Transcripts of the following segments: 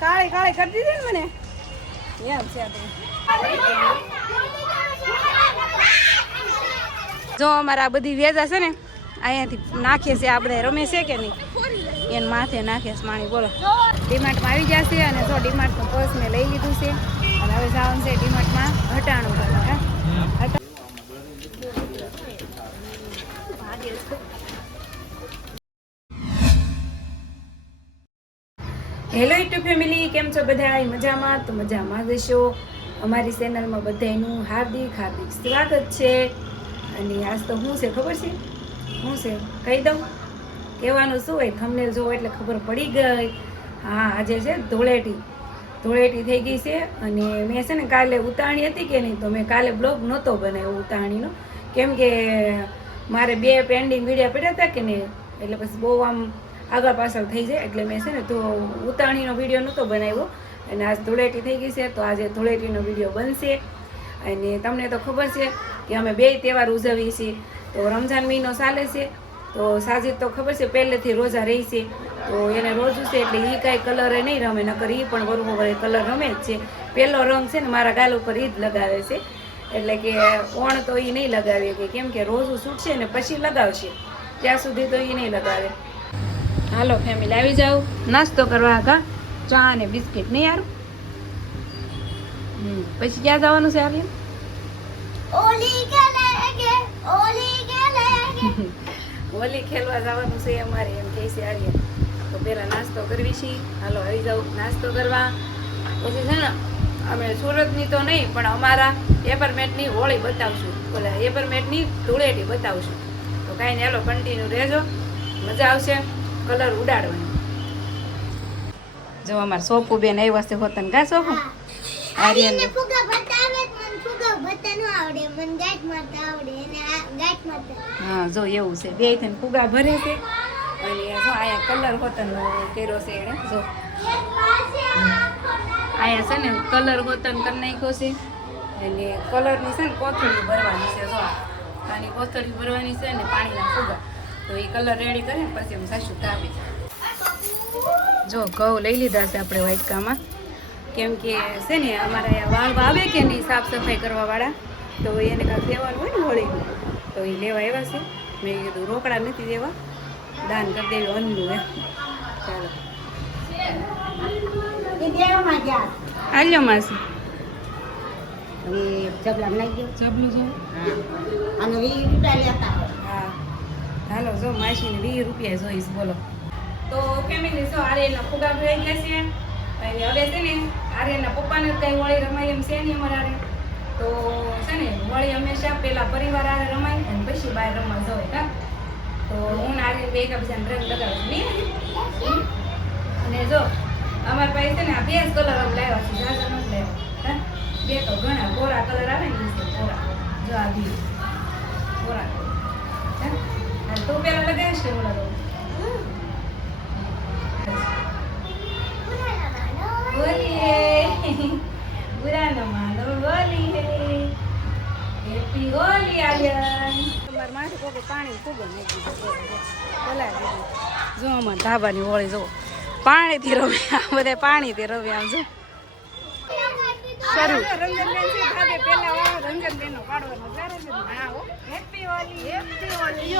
કાળી કાળી કરી દીધી ને મને એમ છે જો અમારા બધી વેજા છે ને અહીંયાથી નાખીએ છે આ બધા રમે છે કે નહીં એને માથે નાખે છે માણી બોલો ડીમાર્ટમાં આવી જશે અને જો ડીમાર્ટનું પર્સ મેં લઈ લીધું છે અને હવે જવાનું છે ડીમાર્ટમાં હટાણું કરવા હેલો યુટ્યુબ ફેમિલી, કેમ છો બધા? મજામાં? તો મજામાં જશો. અમારી ચેનલમાં બધાનું હાર્દિક હાર્દિક સ્વાગત છે. અને આજ તો શું છે ખબર છે? શું છે કહી દઉં? કહેવાનું શું હોય, થંબનેલ જોવો એટલે ખબર પડી ગઈ. હા, આજે છે ધૂળેટી થઈ ગઈ છે. અને મેં છે ને કાલે ઉતાણી હતી કે નહીં, તો મેં કાલે બ્લોગ નહોતો બનાવ્યો ઉતાણીનો, કેમ કે મારે 2 પેન્ડિંગ વિડીયો પડ્યા હતા કે નહીં, એટલે પછી બહુ આમ આગળ પાછળ થઈ જાય, એટલે મેં છે ને તો ઉતાણીનો વિડીયો નહોતો બનાવ્યો. અને આજ ધૂળેટી થઈ ગઈ છે, તો આજે ધૂળેટીનો વિડીયો બનશે. અને તમને તો ખબર છે કે અમે 2 તહેવાર ઉજવીએ છીએ. તો રમઝાન મહિનો ચાલે છે, તો સાજીદ તો ખબર છે પહેલેથી રોજા રહી છે, તો એને રોજું છે એટલે એ કાંઈ કલરે નહીં રમે, નકર એ પણ બરોબર કલર રમે જ છે. પહેલો રંગ છે ને મારા ગાલ ઉપર એ જ લગાવે છે, એટલે કે ઓણ તો એ નહીં લગાવે, કે કેમ કે રોજું છૂટશે ને પછી લગાવશે, ત્યાં સુધી તો એ નહીં લગાવે. હાલો ફેમિલી, આવી જાઓ નાસ્તો કરવા. ઘા ચા અને બિસ્કિટ નહીં યાર. પછી ક્યાં જવાનું છે આર્યન? હોલી ખેલવા જવાનું છે અમારે, એમ કહે છે આર્યન. તો પેલા નાસ્તો કરવી છે. હાલો આવી જાઓ નાસ્તો કરવા. પછી છે ને અમે સુરતની તો નહીં, પણ અમારા એપાર્ટમેન્ટની હોળી બતાવશું, ઓલા એપાર્ટમેન્ટની ધૂળેટી બતાવશું. તો કાંઈ નહીં, હાલો કન્ટિન્યુ રહેજો, મજા આવશે કલર ઉડાડવાની. જો અમાર સોપુ બેન આવ્યા છે હોતન. કા સોપુ? આર્યન ને ફુગા બતાવે, મને ફુગા બતાનો આવડે, મને ગાંઠ મારતા આવડે, અને આ ગાંઠ મારતા. હા, જો એવું છે, બે થઈને ફુગા ભરે છે. અને જો આયા કલર હોતન કર્યો છે એને. જો આયા છે ને કલર હોતન કરી નાખ્યો છે, એટલે કલરની છે ને કોથળી ભરવાની છે. જો આની કોથળી ભરવાની છે ને પાણીના ફુગા. તો એ કલર રેડી કરે પછી એમ સાસુ કાપી. જો ઘઉં લઈ લીધા છે આપણે વાટકામાં, કેમ કે છે ને અમારા અહીંયા વાળવા આવે કે નહીં સાફ સફાઈ કરવાવાળા, તો એને કાંઈક દેવાનું હોય ને હોળીનું, તો એ લેવા આવ્યા છે. મેં કીધું રોકડા નથી દેવા, દાન કરી દેવું અન્નનું એમ. ચાલો હાલ્યો માસી. જબલું જો. હા હાલો, જો માસીને 20 રૂપિયા જોઈશ. બોલો. તો ફેમિલી જો આર્યનના ફુગા ભરાઈ ગયા છે. અને હવે છે ને આર્યનના પપ્પાને કંઈ હોળી રમાય એમ છે નહીં અમારે. તો છે ને હોળી હંમેશા પહેલાં પરિવાર આરે રમાય અને પછી બહાર રમવા જવાય. હા, તો હું આર્યન બે એકબીજાને રંગ લગાવું નહીં. અને જો અમારા પાસે છે ને આ 2 જ કલર આમ લાવ્યા છે, ઝાઝા નથી લાવ્યા. હા, 2 તો ઘણા કોરા કલર આવે ને, કોરા. જો આ 2 કોરા કલર. હા, તું પેલા લગાવીશ કે હું લગાવું? હોલી હે, બુરા ન માનો, હોલી હે, હેપી હોલી આર્યન. તમાર માથે કોઈ પાણી ખૂબ નાખી દીધું, બોલા દીધું. જો અમાર ધાબાની હોળી જો પાણીથી રમે, આ બધા પાણીથી રમે. આમ જો શરૂ રંજનબેન છે ધાબે, પેલા રંજનબેનનો પાડવાનો ત્યારે છે. હા હો, હેપી હોલી, હેપી હોલી.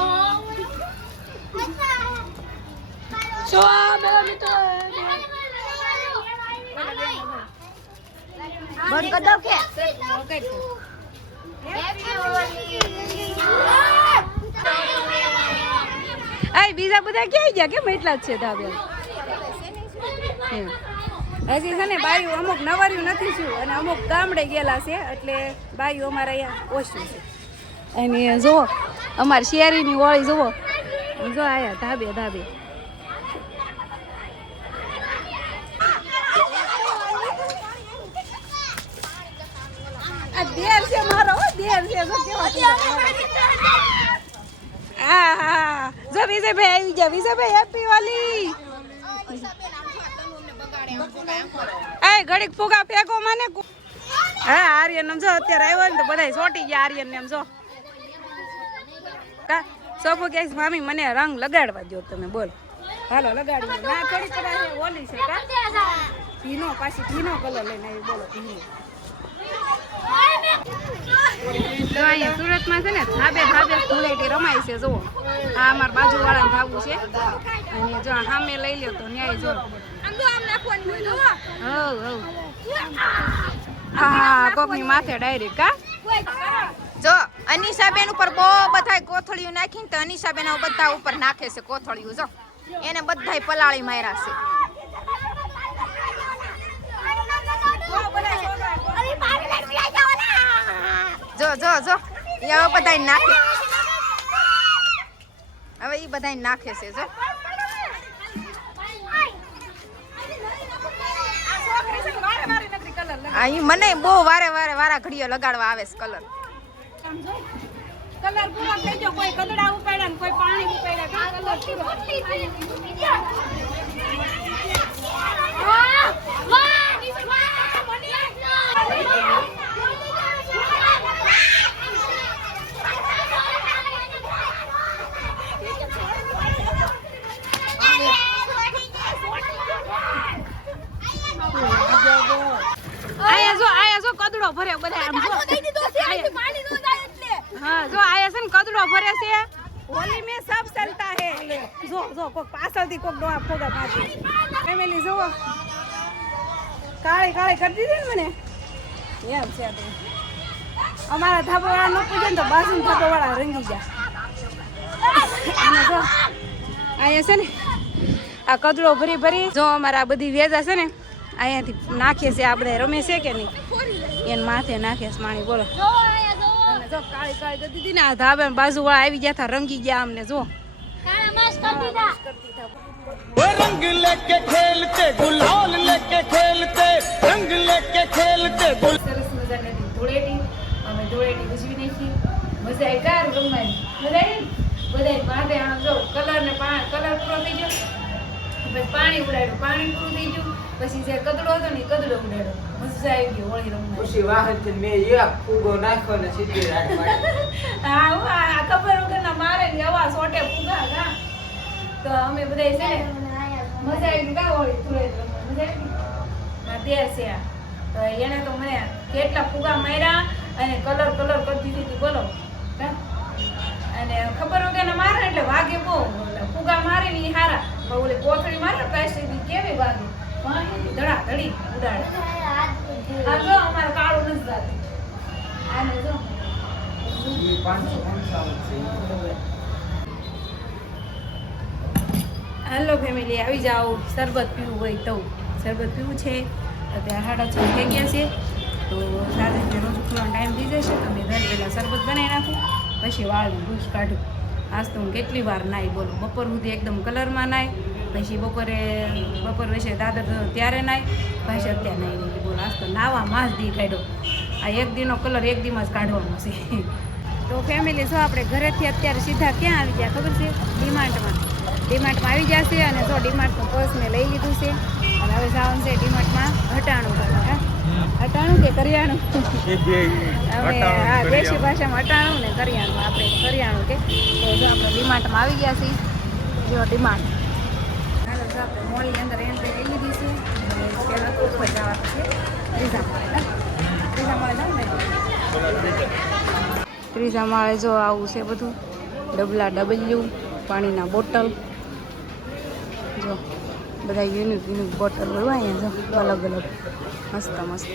સો મેરા મિત્રો બંધ કર દો કે આય બીજા બધા ક્યાં ગયા? કેમ એટલા જ છે ધાબે? હજી છે ને બાયું અમુક નવાર્યું નથી છું, અને અમુક ગામડે ગયેલા છે, એટલે બાયું અમારા અહીંયા ઓછું છે. અને જુઓ અમારી શેરીની હોળી જુઓ, જો આયા ધાબે ધાબે. દેર છે મારો, દેર છે. હા હા, જો વિજયભાઈ આવી ગયા. વિજયભાઈ હેપી હોલી. એ ઘડીક ફુગા ફેંકો મને. હા આર્યન એમ જો અત્યારે આવ્યો ને તો બધા ચોટી ગયા આર્યન ને. એમ જો કા સોપો કે મામી મને રંગ લગાડવા દો તમે. બોલ હાલો લગાડી દો. ના થોડી કદાચ ઓલી છે કા ભીનો પાછી ભીનો કલર લઈને આવી બોલો ભીનો. તો અહીંયા સુરતમાં છે ને ધાબે ધાબે ધૂળેટી રમાય છે જુઓ. આ અમારા બાજુવાળાને ધાબુ છે અને જો સામે લઈ લ્યો તો ન્યાય જો હા કોકની માથે ડાયરેક્ટ કા. જો અનિશાબેન ઉપર બહુ બધા કોથળિયું નાખીને તો અનિશાબેન બધા ઉપર નાખે છે કોથળિયું. જો એને બધાય પલાળી માર્યા છે. જો જો જો હવે બધા નાખે. હવે એ બધા નાખે છે જો. મને બહુ વારે વારે વારા ઘડીઓ લગાડવા આવે છે કલર. કલર પૂરો થઈ ગયો. કોઈ કદડા ઉપાડ્યા ને કોઈ પાણી ઉપાડ્યા કલર પૂરો. આયા જો કદડો ભરે બધા આમ જો. हाँ जो आया से कदड़ो भरे से होली में सब चलता है. जो जो कोक पासल थी कोक डोआ फोगा पाछी फैमिली जो काळे काळे कर दी थी ने મને એમ છે. તો અમારા ધાબાવાળા નો પૂજે ને તો બાજુ ધાબાવાળા રંગી ગયા. અને જો આયા છે ને આ કદડો ભરી ભરી જો અમારા બધી વેજા છે ને અહીંયાથી નાખે છે. આ બધા રમે છે કે નહીં એને માથે નાખે છે પાણી બોલો. જો કાળી કાળી કરી દીધી ને આ ધાબે બાજુ વાળા આવી ગયા હતા રંગી ગયા અમને જો. रंग लेके खेलते गुलाल लेके खेलते रंग लेके खेलते સરસ મજાની ધૂળેટી અમે ધૂળેટી ભજવી નાખી. મજા આવી કાર રમવાની મજા આવી. બધા માથે આમ જો કલર ને કલર પૂરો થઈ ગયો પછી પાણી ઉડાડ્યું પાણી પૂરું થઈ ગયું પછી જે કદડો હતો ને કદડો ઉડાડ્યો. મજા આવી ગઈ હોળી રમવાની. ખુશી વાહન મે એક ફૂગો નાખ્યો ને સીધી રાખ મારી. હા હું આ ખબર વગરના મારે ને એવા સોટે ફૂગા કા. તો અમે બધા છે ને મજા આવી ગઈ કા હોળી ધૂળેટી રમવાની મજા આવી. ના બે છે તો એને તો મને કેટલા ફુગા માર્યા અને કલર કરી દીધી હતી બોલો. અને ખબર વગર મારે એટલે વાગે બહુ. ફુગા મારે ને હારા પણ ઓલી કોથળી મારે પ્લાસ્ટિક ની કેવી વાગે ધડા ધડી ઉડાડે. આ જો અમારે કાળું નથી જાતું. આને જો ઈ 555 છે. હેલો ફેમિલી આવી જાઓ. શરબત પીવું હોય તો શરબત પીવું છે. અત્યારે 6:30 થઈ ગયા છે તો સાંજે રોજ ઉઠવાનો ટાઈમ થઈ જશે તો મેં ઘરે પહેલાં શરબત બનાવી નાખું પછી વાળનું ડૂસ કાઢું. આજ તો હું કેટલી વાર નાહી બોલો. બપોર સુધી એકદમ કલરમાં નાહી પછી બપોર વિશે દાદર ત્યારે નાહી પછી અત્યારે નાહી નહીં બોલો. આજ તો નાવામાં જ દી કાઢ્યો. આ એક દીનો કલર એક દીમાં જ કાઢવાનો છે. તો ફેમિલી જો આપણે ઘરેથી અત્યારે સીધા ક્યાં આવી ગયા ખબર છે? ડીમાર્ટમાં આવી જશે. અને જો ડીમાર્ટનું પર્સ મેં લઈ લીધું છે અને હવે જવાનું છે ડીમાર્ટમાં હટાણું કરવા. હટાણું કે કરિયાણું? હવે હા દેશી ભાષામાં હટાણું ને કરિયાણું. આપણે કરિયાણું કે તો જો આપણે ડીમાર્ટમાં આવી ગયા છીએ. જો ડીમાર્ટ હાલો જો આપણે મોલની અંદર એન્ટ્રી લઈ લીધી છે. પહેલાં તો ઉપર જવાનું છે ત્રીજા માળે જાવ ને. ત્રીજા માળે જો આવું છે બધું. ડબલા ડબલ્યુ પાણીના બોટલ જો બધા યુનિક બોટલ હોય અહીંયા જો અલગ અલગ મસ્ત મસ્ત.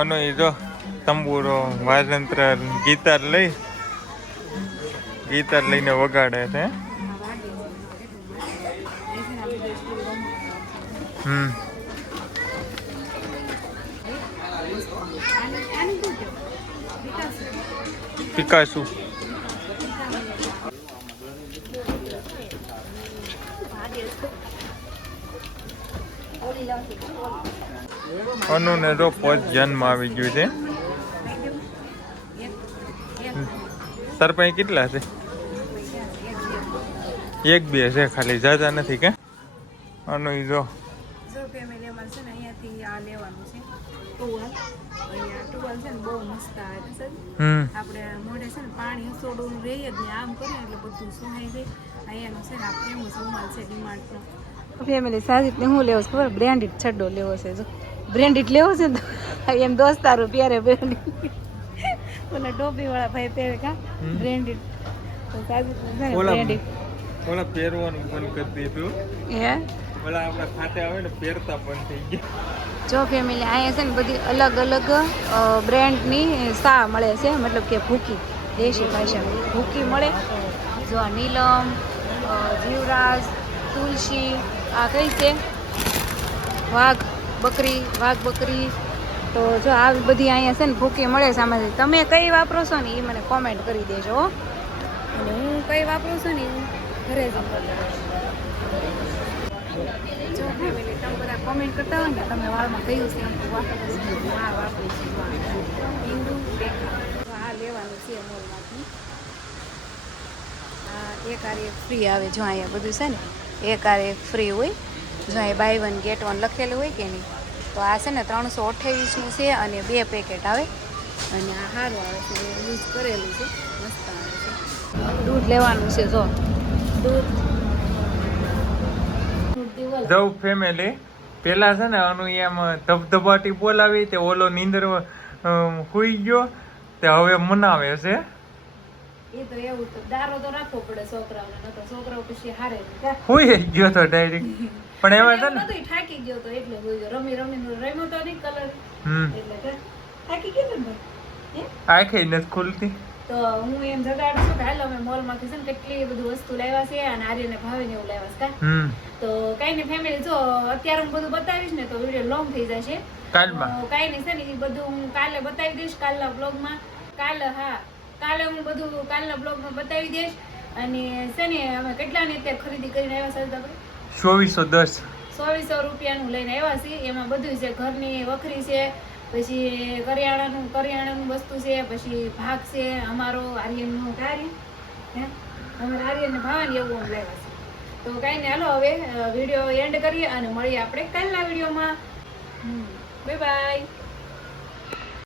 અને એ જો તંબુરો વાજંત્ર ગીતાર લઈને વગાડે છે. પિકાસુ અનુને જો પોચ જન્મ આવી ગયું છે. તાર પાસે કેટલા છે? એક બે છે ખાલી, જાજા નથી કે? અનુ જો ફેમિલી અમારે છે ને અહીંયાથી આ લેવાનું છે ટુવાલ. અહીંયા ટુવાલ છે ને બહુ મસ્ત આવે છે. આપણે મોઢે છે ને પાણી હસોડું રહી જ ને આમ કરીએ એટલે બધું સુહાઈ જાય અહીંયાનો છે ને આ ફેમસ રૂમાલ છે ડિમાન્ડનો. ફેમિલી સાજીદને શું લેવો છે ખબર? બ્રેન્ડેડ છડ્ડો લેવો છે. જો બ્રેન્ડેડ લેવો છે ને તો એમ દોસ્તારો પહેરે બ્રેન્ડેડ. ઓલા ટોપીવાળા ભાઈ પહેરે કા બ્રેન્ડેડ. તો સાજીદને છે ને બ્રેન્ડેડ. ઓલા પહેરવાનું બંધ કરી દીધું. હે ઓલા આપણા ખાતે આવે ને પહેરતા બંધ થઈ ગયા. જો ફેમિલી અહીંયા છે ને બધી અલગ અલગ બ્રેન્ડની સા મળે છે, મતલબ કે ભૂકી, દેશી ભાષામાં ભૂકી મળે. જો આ નીલમ, જીવરાજ, તુલસી, આ કઈ છે વાઘ બકરી. તો જો આવી બધી અહીંયા છે ને ભૂકી મળે સામાન્ય. તમે કઈ વાપરો છો ને એ મને કોમેન્ટ કરી દેજો હો. અને હું કઈ વાપરું છું ને એ ઘરે જ જો ફેમિલી તમે બધા કોમેન્ટ કરતા હોય ને તમે વાળમાં કયું શેમ્પુ વાપરો છો? આ વાપરું છું હિન્દુ રેખા. તો આ લેવાનું છે મોલમાંથી. આ એક આર એક ફ્રી આવે. જો અહીંયા બધું છે ને એક આર એક ફ્રી હોય. જો અહીં બાય 1 get 1 લખેલું હોય કે નહીં. તો આ છે ને 328નું છે અને 2 પેકેટ આવે. અને આ સારું આવે છે, યુઝ કરેલું છે, મસ્ત આવે છે. દૂધ લેવાનું છે. જો દૂધ જવું ફેમિલી પેલા છે ને આનું એમ ધબધબાટી બોલાવી તે ઓલો નીંદર હુઈ ગયો તે હવે મનાવે છે. એ તો એવું તો દારો તો રાખવો પડે છોકરાઓને, નકર છોકરાઓ પછી હારે હુઈ ગયો તો ડાયરેક્ટ. પણ એમાં છે ને નતો થાકી ગયો તો એટલે રમી રમ્યો તો નહીં કલર એટલે થાકી ગયો ને ભાઈ. આંખે નથી ખુલતી. તો હું એમ જગાડું છું કે હાલો અમે મોલમાંથી છે ને કેટલી બધી વસ્તુ લાવ્યા છે અને આર્યને ભાવે ને એવું લાવ્યા છે કા. તો કઈ નહીં ફેમિલી, જો અત્યારે હું બધું બતાવીશ ને તો વિડીયો લોંગ થઈ જશે. કાલમાં કઈ નહીં છે ને એ બધું હું કાલે બતાવી દઈશ, કાલના બ્લોગમાં. કાલે હું બધું કાલના બ્લોગમાં બતાવી દઈશ. અને છે ને અમે કેટલાની અત્યારે ખરીદી કરીને આવ્યા છે આપણે? 2410. 2400 રૂપિયાનું લઈને આવ્યા છીએ. એમાં બધું છે, ઘરની વખરી છે, પછી કરિયાણાનું વસ્તુ છે, પછી ભાગ છે અમારો આર્યનનો કાર્ય હે અમારે આર્યનને ભાવાની એવું અમે લાવ્યા છે. તો કાંઈ નહીં, હાલો હવે વિડીયો એન્ડ કરીએ અને મળીએ આપણે કાલના વિડીયોમાં. Bye bye.